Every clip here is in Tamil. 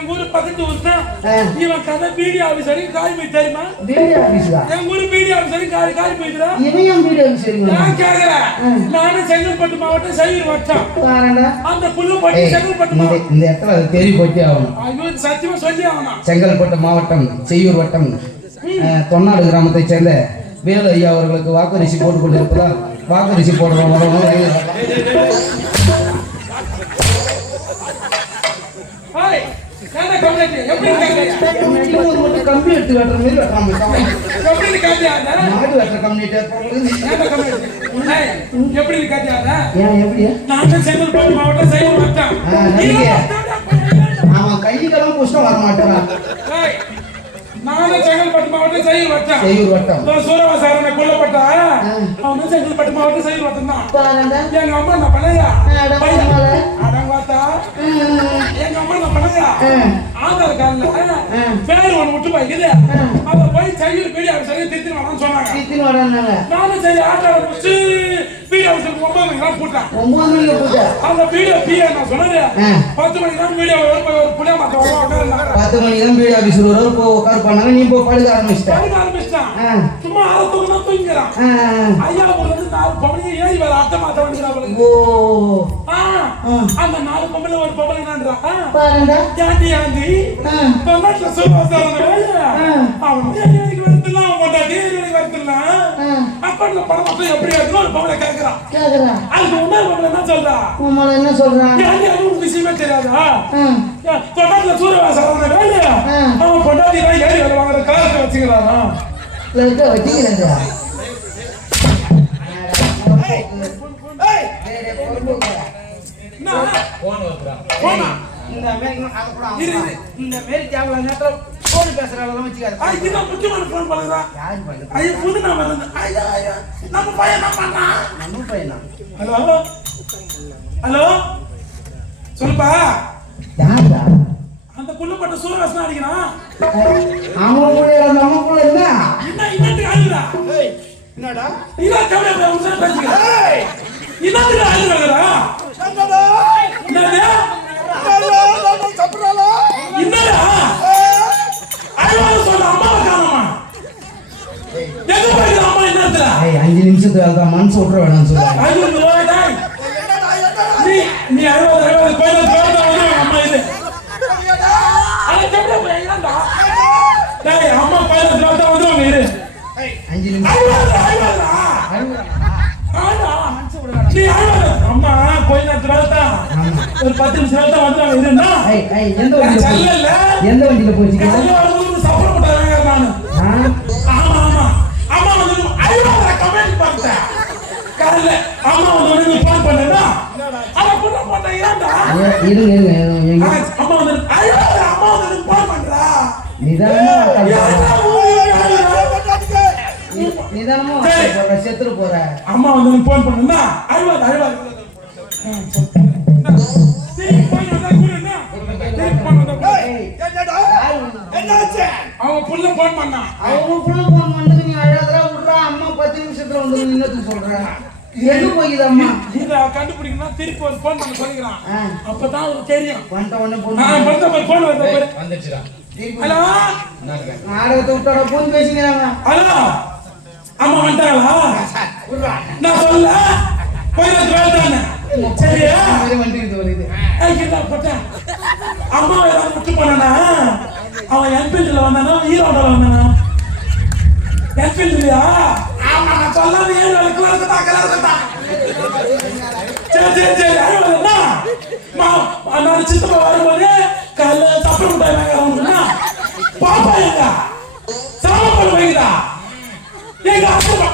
எங்க ஊரு பக்கத்து ஊர் தான். இவன் கதை பிடி ஆபீசர் காய் போய் தெரியுமா? பிடி ஆபீசரா? எங்க ஊரு பிடி ஆபீசர் காய் போய்க்கிறா. இவன் பிடி ஆபீசர். நான் கேக்குறேன். நானே செங்கல்பட்டு மாவட்டம் சையூர் வட்டம். பாருடா. அந்த புல்லுப்பட்டி செங்கல்பட்டு மாவட்டம். இந்த இடத்துல அது தெரிய போட்டே ஆகணும். ஐயோ சத்தியமா சொல்லி ஆகணும். செங்கல்பட்டு மாவட்டம் செய்யூர் வட்டம் தொன்னாடு கிராமத்தை சேர்ந்த வேலு ஐயா அவர்களுக்கு வாக்குரிசி போட்டுக் கொண்டிருப்பதால் வாக்குரிசி போடுறோம். அவன் கைக்கெல்லாம் புஷ்டம் வர மாட்டான். நானும் செங்கல்பட்டு மாவட்டம் செய்யூர் வட்டம். சூரவாசாரனை கொல்லப்பட்டா அவனும் செங்கல்பட்டு மாவட்டம் செய்யூர் வட்டம் தான். எங்க அம்மா என்ன பண்ணையா அடங்காத்தா எங்க அம்மா என்ன பண்ணையா ஆதார் கார்டுல பேர் ஒண்ணு விட்டு போய்க்குது. அத போய் செய்யூர் பீடி ஆபீசர் திருத்தி வரணும்னு சொன்னாங்க. நானும் சரி ஆட்டோ வச்சு பீடி ஆபீசருக்கு 9 மணிக்கு தான் போட்டேன். அந்த பீடியோ பிஏ நான் சொன்னது 10 மணிக்கு தான் பீடியோ ஒரு புளிய மாத்த 10 மணிக்கு தான் பீடி ஆபீசர் ஒரு போ உட்கார் பண்ணாங்க. நீ போ படுக்க ஆரம்பிச்சிட்டான். சும்மா ஆரத்துக்கு நான் தூங்கிறான். ஐயா வந்து 4 பொம்பளை ஏறி வர அர்த்த மாத்த வேண்டியது. ஓ அந்த 4 பொம்பளை ஒரு பொம்பளை நான்றா பாருங்க யாண்டி பொண்ணாட்ல சூரவாசாரனை அவன் ஏறிக்கு வரதுல அவன் போட்டாடி ஏறிக்கு வரதுல அக்கௌண்ட்ல பணம் மட்டும் எப்படி ஏறணும் ஒரு பொம்பளை கேக்குறான். அதுக்கு உண்மை பொம்பளை என்ன சொல்றா யாண்டி அது விஷயமே தெரியாதா? பொண்ணாட்ல சூரவாசாரனை வேலையா அவன் பொண்டாட்டி தான் ஏறி வர வாங்குற காலத்தை வச்சுக்கிறானா வச்சுக்கிறேன். இந்த மாரி தேவல நேரத்துல போன் பேசுறாங்க வச்சுக்காத. இதுதான் முக்கியமான போன் பண்ணுறா. யார் பண்ணு? ஐயோ புது நம்பர் வந்து ஐயா நம்ம பையன் என்ன பண்றான்? நம்ம பையனா? ஹலோ சொல்லுப்பா. யாரா? அந்த புல்லப்பட்ட சூரவாசனா அடிக்கிறான். அவன் கூட நம்ம கூட என்ன இன்னத்துக்கு ஆளுடா. என்னடா? இதா கவலை உன்ன பேசிக்க. இன்னத்துக்கு ஆளுடா. சங்கடா. என்னடா? நான் சப்றல. என்னடா? ஐயோ சொல்ல அம்மா காணமா. எங்க போய் அம்மா என்னடா? 5 நிமிஷத்துக்கு அதான் மனசு விட்ற வேணாம் சொல்றாங்க. ஐயோ டேய். நீ ஐயோ கோயில வந்து அம்மா இது. அட கவலை போய்டா. டேய் அம்மா கோயில வந்து இரு. 5 நிமிஷம். அம்மா கொஞ்ச நேரத்துல ஒரு 10 நிமிஷம் தான் வந்து இருந்தா எந்த வண்டியில போச்சு? சப்போர்ட் பண்றாங்க நானு. ஆமா அம்மா வந்து ஐயோ கமெண்ட் பார்த்தேன் காலைல அம்மா வந்து ஃபோன் பண்ணேனா அத புள்ள போட்டீங்கடா இருங்க அம்மா வந்து ஐயோ அம்மா வந்து ஃபோன் பண்றா நிதானமா செத்துரு போற. அம்மா வந்து ஃபோன் பண்ணேனா ஐயோ அவன் புள்ள போன் பண்ணா. அவன் புள்ள போன் பண்ணது நீ அழகா விடுறா. அம்மா 10 நிமிஷத்துல வந்து நின்னது சொல்ற. எங்க போகுது அம்மா? இத கண்டுபிடிக்கணும் திருப்பி ஒரு போன் பண்ண சொல்லிக்கிறான். அப்பதான் அவருக்கு தெரியும். வந்த உடனே போன் போன் வந்துச்சுடா. ஹலோ நாடகத்தை விட்டோட போன் பேசிக்கிறாங்க. ஹலோ அம்மா வந்துட்டாங்களா? நான் சொல்ல போயிட்டு வரதானே சரியா? வண்டிக்கு வருது. ஐயா போட்டேன் அம்மா ஏதாவது விட்டு போனானா அவன் என்ஃபீல்டுல வந்தானா ஈரோடுல வந்தானா? என்ஃபீல்டுலயா? ஆமா நான் சொல்லாம ஏன் கலர் சரி ஐயோண்ணா நான் சித்தப்பா வரும்போது காலைல தப்பு விட்டாங்க பாப்பா எங்க சாமப்பல் வைக்கிறா எங்க அப்பா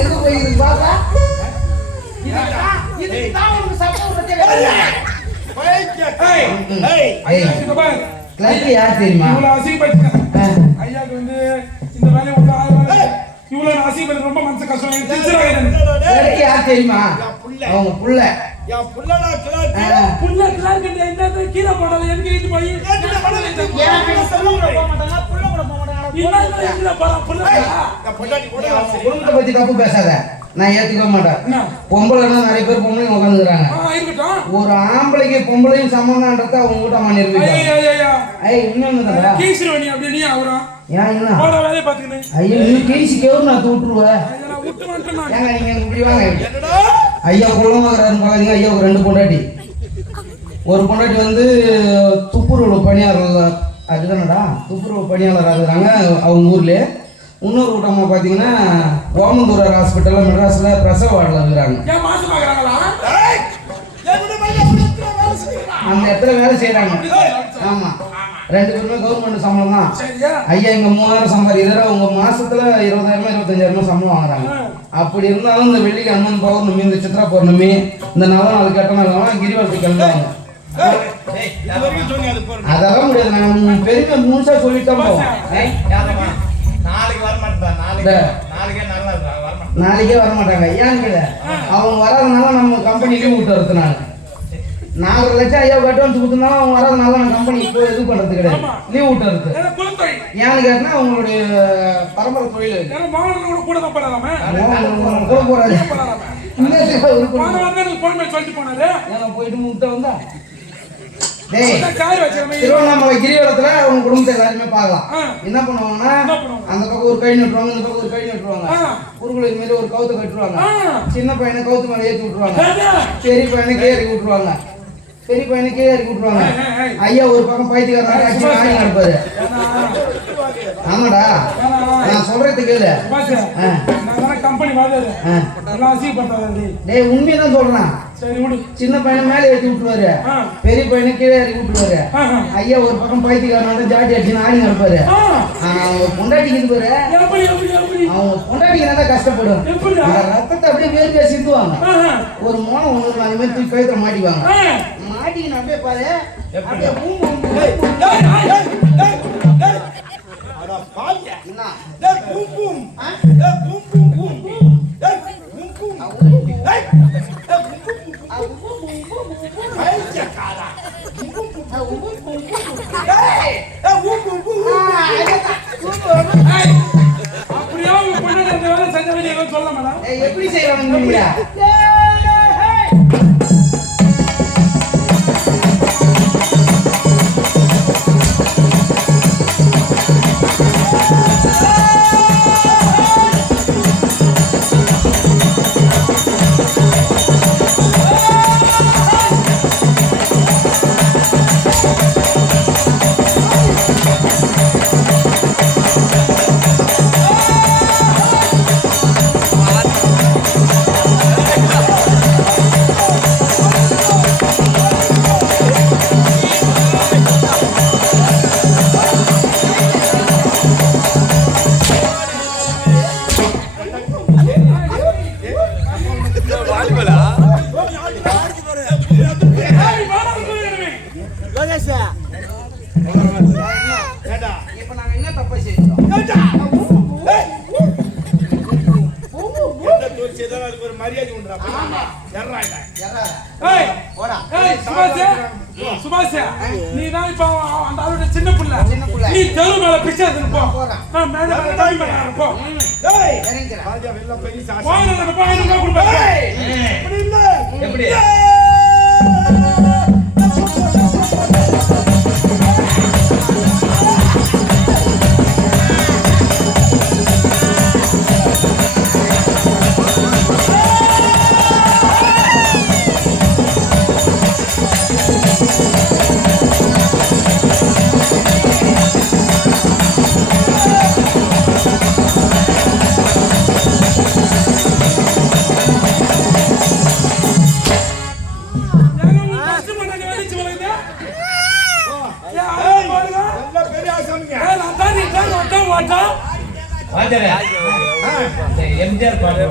எங்க போயிருக்கு பாப்பா? இதுதான் உனக்கு சப்போர்ட் யார் தெரியுமா? ஐயாக்கு வந்து இந்த வேலையை இவ்வளவு அசிங்கப்பட்டு ரொம்ப மனசு கஷ்டம். யார் தெரியுமா? அவங்க புள்ள. புள்ள கிளார்க் என்ன கீழே போடல எனக்கு இது போய் குடும்பத்தை பத்தி தப்பு பேசாத. நான் ஏத்துக்க மாட்டேன். பொம்பளைன்னா நிறைய பேர் பொம்பளைங்க உட்காந்துக்கிறாங்க. ஒரு ஆம்பளைக்கு பொம்பளையும் சமம்ன்றத அவங்க கூட்டமா நிரூபிக்கிறாங்க. ஐய் இன்னொன்னுதாடா கீசிரவணி அப்படி நீ அவரா ஏன் என்ன போற வேலைய பாத்துக்கினே ஐயா நீ கீசி கேவு நான் விட்டுருவேன். நான் விட்டு வந்துட்டேன். ஏங்க நீங்க இப்படி வாங்க. ஐயா குள்ளமாகறாருன்னு பாத்தீங்க. ஐயா ஒரு 2 பொண்டாட்டி. ஒரு பொண்டாட்டி வந்து துப்புரவு பணியாளர் அதுதானடா துப்புரவு பணியாளராக இருக்கிறாங்க அவங்க ஊர்ல. இன்னொரு கூட்டமாக பார்த்தீங்கன்னா ஓமந்தூரார் ஹாஸ்பிட்டலில் மெட்ராஸில் பிரசவ வார்டில் இருக்கிறாங்க. அந்த இடத்துல வேலை செய்கிறாங்க. ஆமாம் 2 பேருமே கவர்மெண்ட் சம்பளம் தான். ஐயா இங்கே 3000 சம்பாதிக்கிறாரு. அவங்க மாசத்துல 20,000 25,000 சம்பளம் வாங்குறாங்க. அப்படி இருந்தாலும் இந்த வெள்ளிக்கு அம்மன் பௌர்ணமி இந்த சித்ரா பௌர்ணமி இந்த நல்ல நாள் கெட்ட நாள் கிரிவலத்துக்கு கிளம்புவாங்க. அதெல்லாம் முடியாது. நான் பெரிய முழுசா சொல்லிட்டோம். நாளைக்கே வர மாட்டாங்க. ஏன்னு கேளு அவங்க வராதனால நம்ம கம்பெனி லீவ் விட்டு வரதுனால 4 லட்சம் ஐயா அட்வான்ஸ் கொடுத்தனால அவங்க வராதனால நம்ம கம்பெனி இப்போ எதுவும் பண்றது கிடையாது. லீவ் விட்டு வருது. ஏன்னு கேட்டா அவங்களுடைய பரம்பரை தொழில் கூட போறாரு. போயிட்டு முட்டை வந்தா திருவண்ணாமலை கிரிவலத்துல அவங்க குடும்பத்தை எல்லாருமே பார்க்கலாம். என்ன பண்ணுவாங்கன்னா அந்த பக்கம் ஒரு கை நட்டுருவாங்க, இந்த பக்கம் ஒரு கை நட்டுருவாங்க. குறுக்குள்ள மேல ஒரு கவுத்து கட்டுருவாங்க. சின்ன பையனை கவுத்து மேல ஏற்றி விட்டுருவாங்க. பெரிய பையனை கீழே இறக்கி விட்டுருவாங்க. பெரிய பையனை கீழே இறக்கி விட்டுருவாங்க. ஐயா ஒரு பக்கம் பைத்தியக்காரன் ஆக்சுவலா ஆணி நடப்பாரு. ஆமாடா நான் சொல்றது கேளு. டேய் உண்மையதான் சொல்றேன். சின்ன பையனை மேலே ஏற்றி விட்டுருவாரு, பெரிய பையனை கீழே இறக்கி விட்டுருவாரு. ஐயா ஒரு பக்கம் பைத்தியக்காரன் ஜாட்டி அடிச்சுன்னு ஆணி நடப்பாரு. அவங்க பொண்டாட்டிக்கு பாரு, அவங்க பொண்டாட்டிக்கு நல்லா கஷ்டப்படும். ரத்தத்தை அப்படியே வேர்க்க சிந்துவாங்க. ஒரு மோனம் ஒண்ணு அந்த மாதிரி தூக்கி கழுத்துல மாட்டிக்குவாங்க. மாட்டிக்கின்னு அப்படியே பாரு எப்படி செய்யறாங்க. இப்ப நாங்க என்ன தப்பு செஞ்சோம்? மரியாதை உண்டா? சுபாஷ் நீ தான் இப்ப அந்த ஆளோட சின்ன புள்ள. நீ தெரு மேல பிச்சை எடுத்து போ. நான் மேல தம்பி மேல போ. ஏய் இறங்கடா. ராஜா வெல்ல பெரிய சாசி. போறத போறத குடுப்பா. எப்படி இல்ல? எப்படி? எம்ஜிஆர் பாட்டு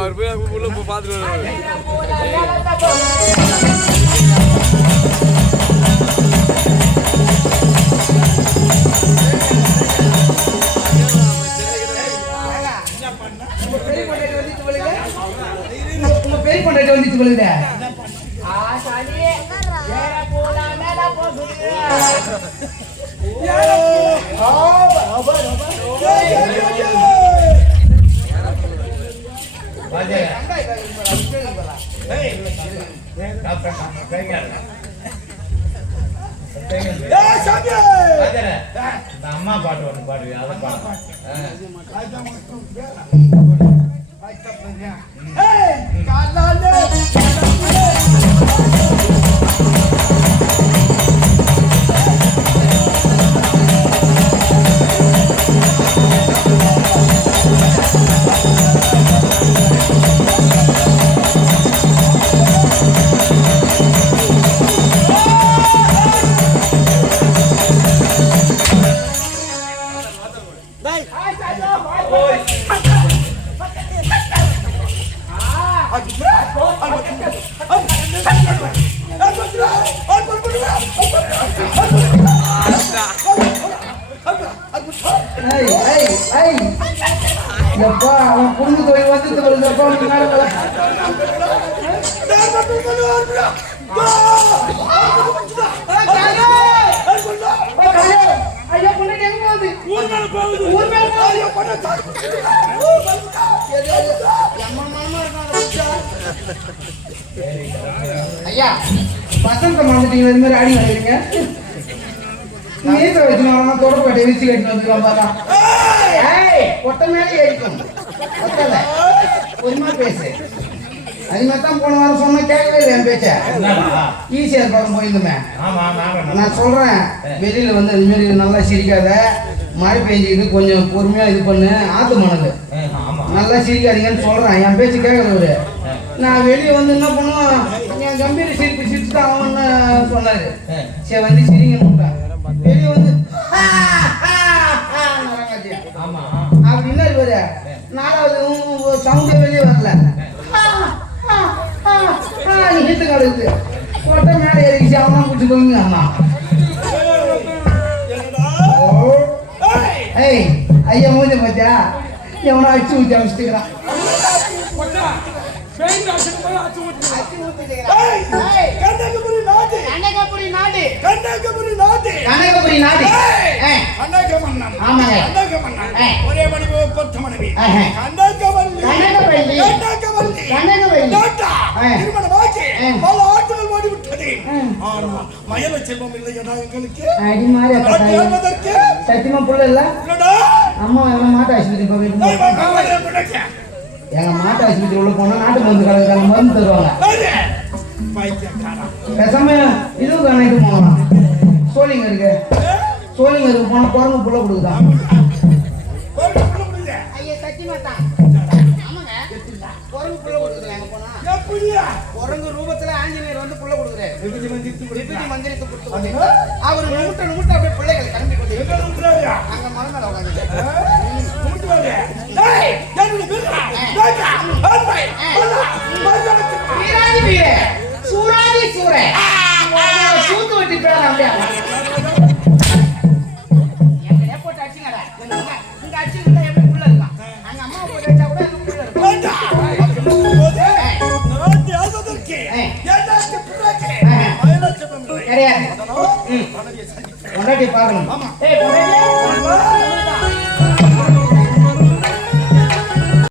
அவர் போய் உள்ள போய் பார்த்துட்டு வருவாரு. உங்க பெரிய பொண்டாட்டி வந்துச்சு சொல்லுங்க. அம்மா பாட்டு ஒன்று பாடு அதை பாடு. எப்பா அவன் புரிஞ்சு தொழில் வந்து ஐயா வசந்த மாந்துட்டீங்க இது மாதிரி ஆடி வந்துருங்க. நீத்த வச்சு நான் தொடப்பட்டை விரிச்சு கட்டிட்டு வந்துக்கலாம் பாரா. கொட்டை மேலே ஏறிக்கும் கொட்டல பொறுமா பேசு. அது மாதிரி தான் போன வாரம் சொன்ன கேட்கவே இல்லை என் பேச்ச. ஈஸியாக பக்கம் போயிருந்தோமே. நான் சொல்றேன் வெளியில வந்து இது மாதிரி நல்லா சிரிக்காத, மழை பெஞ்சுக்கிது கொஞ்சம் பொறுமையா இது பண்ணு, ஆத்து மனது நல்லா சிரிக்காதீங்கன்னு சொல்றேன். என் பேச்சு கேட்கறவரு நான் வெளியே வந்து என்ன பண்ணுவோம், என் கம்பீர சிரிப்பு சிரிச்சு தான் அவன்னு சொன்னாரு. சரி வந்து சிரிங்கன்னு வெளியே வந்து அப்படின்னா இவரு நாலாவது சவுண்டே வெளியே வரல. நீத்து கடுது கொட்டை மேலே ஏறிச்சு அவனா பிடிச்சி போயிங்க அம்மா. ஏய் ஐயா மூஞ்ச பாத்தியா எவனா அடிச்சு ஊற்றி அமைச்சுக்கிறான். சத்தியமா புள்ள இல்ல அம்மா எங்க மாட்டு ஆஸ்பத்திரி எங்க மாட்டு ஆஸ்பத்திரி உள்ள போனா நாட்டு மருந்து கலக்குறாங்க, மருந்து தருவாங்க. பேசாம இதுவும் கணக்கு போகலாம். சோழிங்க இருக்கு, சோழிங்க இருக்கு போனா குரங்கு புள்ள கொடுக்குதான். குரங்கு ரூபத்துல ஆஞ்சநேயர் வந்து புள்ள கொடுக்குறாரு. விபூதி மந்திரத்தை கொடுத்து அவர் நுமுட்ட நுமுட்ட அப்படியே பிள்ளைகள் கிளம்பி கொண்டு அங்க மலை மேல உட்காந்து சூராதி சூரே சூத்து வெட்டி பேர் அப்படியே போட்டு அடிச்சுங்கடா. இங்க அடிச்சுக்கிட்டா எப்படி புள்ள இருக்கான், அங்க அம்மா போட்டு வச்சா கூட புள்ள இருக்கும். கிடையாது பொண்டாட்டி பார்க்கணும்.